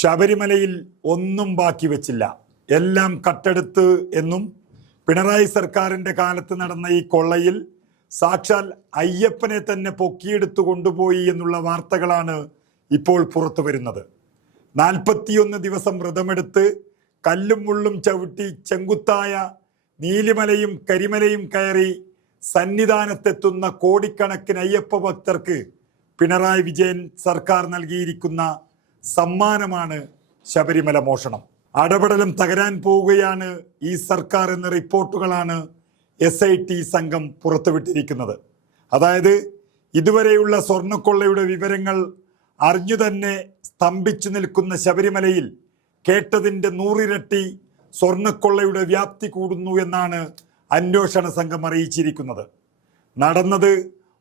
ശബരിമലയിൽ ഒന്നും ബാക്കി വെച്ചില്ല, എല്ലാം കട്ടെടുത്ത് എന്നും പിണറായി സർക്കാരിൻ്റെ കാലത്ത് നടന്ന ഈ കൊള്ളയിൽ സാക്ഷാൽ അയ്യപ്പനെ തന്നെ പൊക്കിയെടുത്തു കൊണ്ടുപോയി എന്നുള്ള വാർത്തകളാണ് ഇപ്പോൾ പുറത്തു വരുന്നത്. 41 ദിവസം വ്രതമെടുത്ത് കല്ലും മുള്ളും ചവിട്ടി ചെങ്കുത്തായ നീലിമലയും കരിമലയും കയറി സന്നിധാനത്തെത്തുന്ന കോടിക്കണക്കിന് അയ്യപ്പ ഭക്തർക്ക് പിണറായി വിജയൻ സർക്കാർ നൽകിയിരിക്കുന്ന സമ്മാനമാണ് ശബരിമല മോഷണം. അടപടലം തകരാൻ പോവുകയാണ് ഈ സർക്കാർ എന്ന റിപ്പോർട്ടുകളാണ് SIT സംഘം പുറത്തുവിട്ടിരിക്കുന്നത്. അതായത് ഇതുവരെയുള്ള സ്വർണ്ണക്കൊള്ളയുടെ വിവരങ്ങൾ അറിഞ്ഞു തന്നെ സ്തംഭിച്ചു നിൽക്കുന്ന ശബരിമലയിൽ കേട്ടതിൻ്റെ 100 ഇരട്ടി സ്വർണ്ണക്കൊള്ളയുടെ വ്യാപ്തി കൂടുന്നു എന്നാണ് അന്വേഷണ സംഘം അറിയിച്ചിരിക്കുന്നത്. നടന്നത്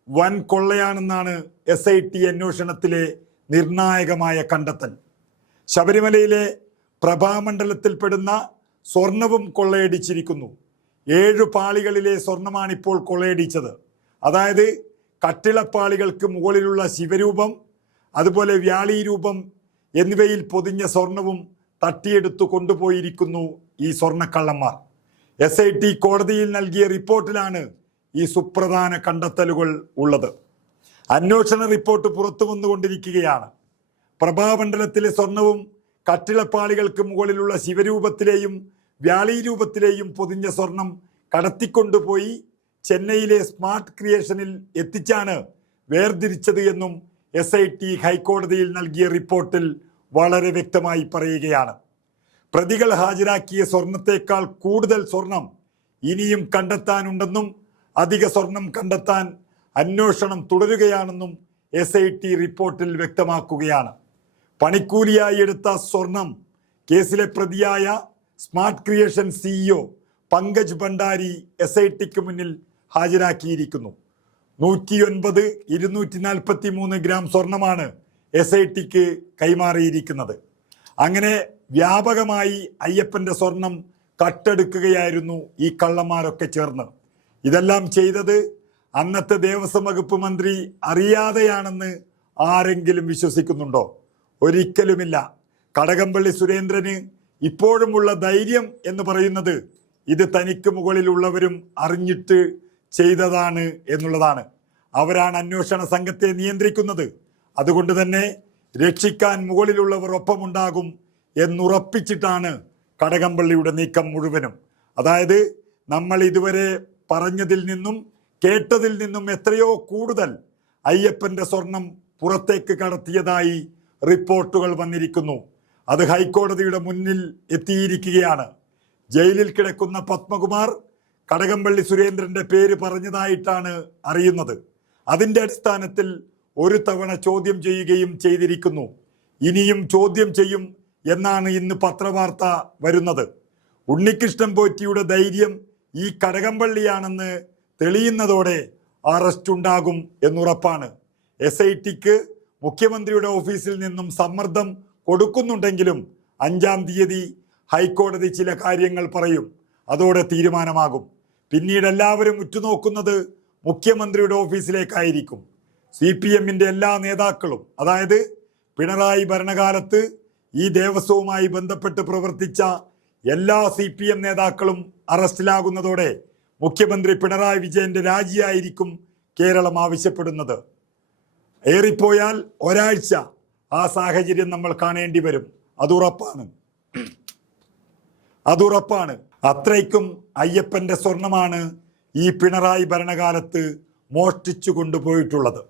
വൻ കൊള്ളയാണെന്നാണ് SIT അന്വേഷണത്തിലെ നിർണായകമായ കണ്ടെത്തൽ. ശബരിമലയിലെ പ്രഭാമണ്ഡലത്തിൽപ്പെടുന്ന സ്വർണവും കൊള്ളയടിച്ചിരിക്കുന്നു. 7 പാളികളിലെ സ്വർണമാണിപ്പോൾ കൊള്ളയടിച്ചത്. അതായത് കട്ടിളപ്പാളികൾക്ക് മുകളിലുള്ള ശിവരൂപം, അതുപോലെ വ്യാളി രൂപം എന്നിവയിൽ പൊതിഞ്ഞ സ്വർണവും തട്ടിയെടുത്തു കൊണ്ടുപോയിരിക്കുന്നു ഈ സ്വർണ്ണക്കള്ളന്മാർ. SIT കോടതിയിൽ നൽകിയ റിപ്പോർട്ടിലാണ് ഈ സുപ്രധാന കണ്ടെത്തലുകൾ ഉള്ളത്. അന്വേഷണ റിപ്പോർട്ട് പുറത്തു വന്നുകൊണ്ടിരിക്കുകയാണ്. പ്രഭാമണ്ഡലത്തിലെ സ്വർണവും കട്ടിളപ്പാളികൾക്ക് മുകളിലുള്ള ശിവരൂപത്തിലെയും വ്യാളി രൂപത്തിലെയും പൊതിഞ്ഞ സ്വർണം കടത്തിക്കൊണ്ടുപോയി ചെന്നൈയിലെ സ്മാർട്ട് ക്രിയേഷനിൽ എത്തിച്ചാണ് വേർതിരിച്ചത് എന്നും SIT ഹൈക്കോടതിയിൽ നൽകിയ റിപ്പോർട്ടിൽ വളരെ വ്യക്തമായി പറയുകയാണ്. പ്രതികൾ ഹാജരാക്കിയ സ്വർണത്തേക്കാൾ കൂടുതൽ സ്വർണം ഇനിയും കണ്ടെത്താനുണ്ടെന്നും അധിക സ്വർണം കണ്ടെത്താൻ അന്വേഷണം തുടരുകയാണെന്നും SIT റിപ്പോർട്ടിൽ വ്യക്തമാക്കുകയാണ്. പണിക്കൂലിയായി എടുത്ത സ്വർണം കേസിലെ പ്രതിയായ smart creation CEO Pankaj Bhandari SITക്ക് മുന്നിൽ ഹാജരാക്കിയിരിക്കുന്നു. 109 243 ഗ്രാം സ്വർണമാണ് SITക്ക് കൈമാറിയിരിക്കുന്നത്. അങ്ങനെ വ്യാപകമായി അയ്യപ്പന്റെ സ്വർണം കട്ടെടുക്കുകയായിരുന്നു ഈ കള്ളന്മാരൊക്കെ ചേർന്ന്. ഇതെല്ലാം ചെയ്തത് അന്നത്തെ ദേവസ്വം വകുപ്പ് മന്ത്രി അറിയാതെയാണെന്ന് ആരെങ്കിലും വിശ്വസിക്കുന്നുണ്ടോ? ഒരിക്കലുമില്ല. കടകംപള്ളി സുരേന്ദ്രന് ഇപ്പോഴുമുള്ള ധൈര്യം എന്ന് പറയുന്നത് ഇത് തനിക്ക് മുകളിലുള്ളവരും അറിഞ്ഞിട്ട് ചെയ്തതാണ് എന്നുള്ളതാണ്. അവരാണ് അന്വേഷണ സംഘത്തെ നിയന്ത്രിക്കുന്നത്. അതുകൊണ്ട് തന്നെ രക്ഷിക്കാൻ മുകളിലുള്ളവർ ഒപ്പമുണ്ടാകും എന്നുറപ്പിച്ചിട്ടാണ് കടകംപള്ളിയുടെ നീക്കം മുഴുവനും. അതായത് നമ്മൾ ഇതുവരെ പറഞ്ഞതിൽ നിന്നും കേട്ടതിൽ നിന്നും എത്രയോ കൂടുതൽ അയ്യപ്പന്റെ സ്വർണം പുറത്തേക്ക് കടത്തിയതായി റിപ്പോർട്ടുകൾ വന്നിരിക്കുന്നു. അത് ഹൈക്കോടതിയുടെ മുന്നിൽ എത്തിയിരിക്കുകയാണ്. ജയിലിൽ കിടക്കുന്ന പത്മകുമാർ കടകംപള്ളി സുരേന്ദ്രന്റെ പേര് പറഞ്ഞതായിട്ടാണ് അറിയുന്നത്. അതിന്റെ അടിസ്ഥാനത്തിൽ ഒരു തവണ ചോദ്യം ചെയ്യുകയും ചെയ്തിരിക്കുന്നു. ഇനിയും ചോദ്യം ചെയ്യും എന്നാണ് ഇന്ന് പത്രവാർത്ത വരുന്നത്. ഉണ്ണികൃഷ്ണൻ പോറ്റിയുടെ ധൈര്യം ഈ കടകംപള്ളിയാണെന്ന് തെളിയുന്നതോടെ അറസ്റ്റ് ഉണ്ടാകും എന്നുറപ്പാണ്. SITക്ക് മുഖ്യമന്ത്രിയുടെ ഓഫീസിൽ നിന്നും സമ്മർദ്ദം കൊടുക്കുന്നുണ്ടെങ്കിലും 5-ാം തീയതി ഹൈക്കോടതി ചില കാര്യങ്ങൾ പറയും. അതോടെ തീരുമാനമാകും. പിന്നീട് എല്ലാവരും ഉറ്റുനോക്കുന്നത് മുഖ്യമന്ത്രിയുടെ ഓഫീസിലേക്കായിരിക്കും. CPMന്റെ എല്ലാ നേതാക്കളും, അതായത് പിണറായി ഭരണകാലത്ത് ഈ ദേവസ്വവുമായി ബന്ധപ്പെട്ട് പ്രവർത്തിച്ച എല്ലാ CPM നേതാക്കളും അറസ്റ്റിലാകുന്നതോടെ മുഖ്യമന്ത്രി പിണറായി വിജയന്റെ രാജിയായിരിക്കും കേരളം ആവശ്യപ്പെടുന്നത്. ഏറിപ്പോയാൽ ഒരാഴ്ച ആ സാഹചര്യം നമ്മൾ കാണേണ്ടി വരും. അതുറപ്പാണ്. അത്രയ്ക്കും അയ്യപ്പന്റെ സ്വർണമാണ് ഈ പിണറായി ഭരണകാലത്ത് മോഷ്ടിച്ചു കൊണ്ടുപോയിട്ടുള്ളത്.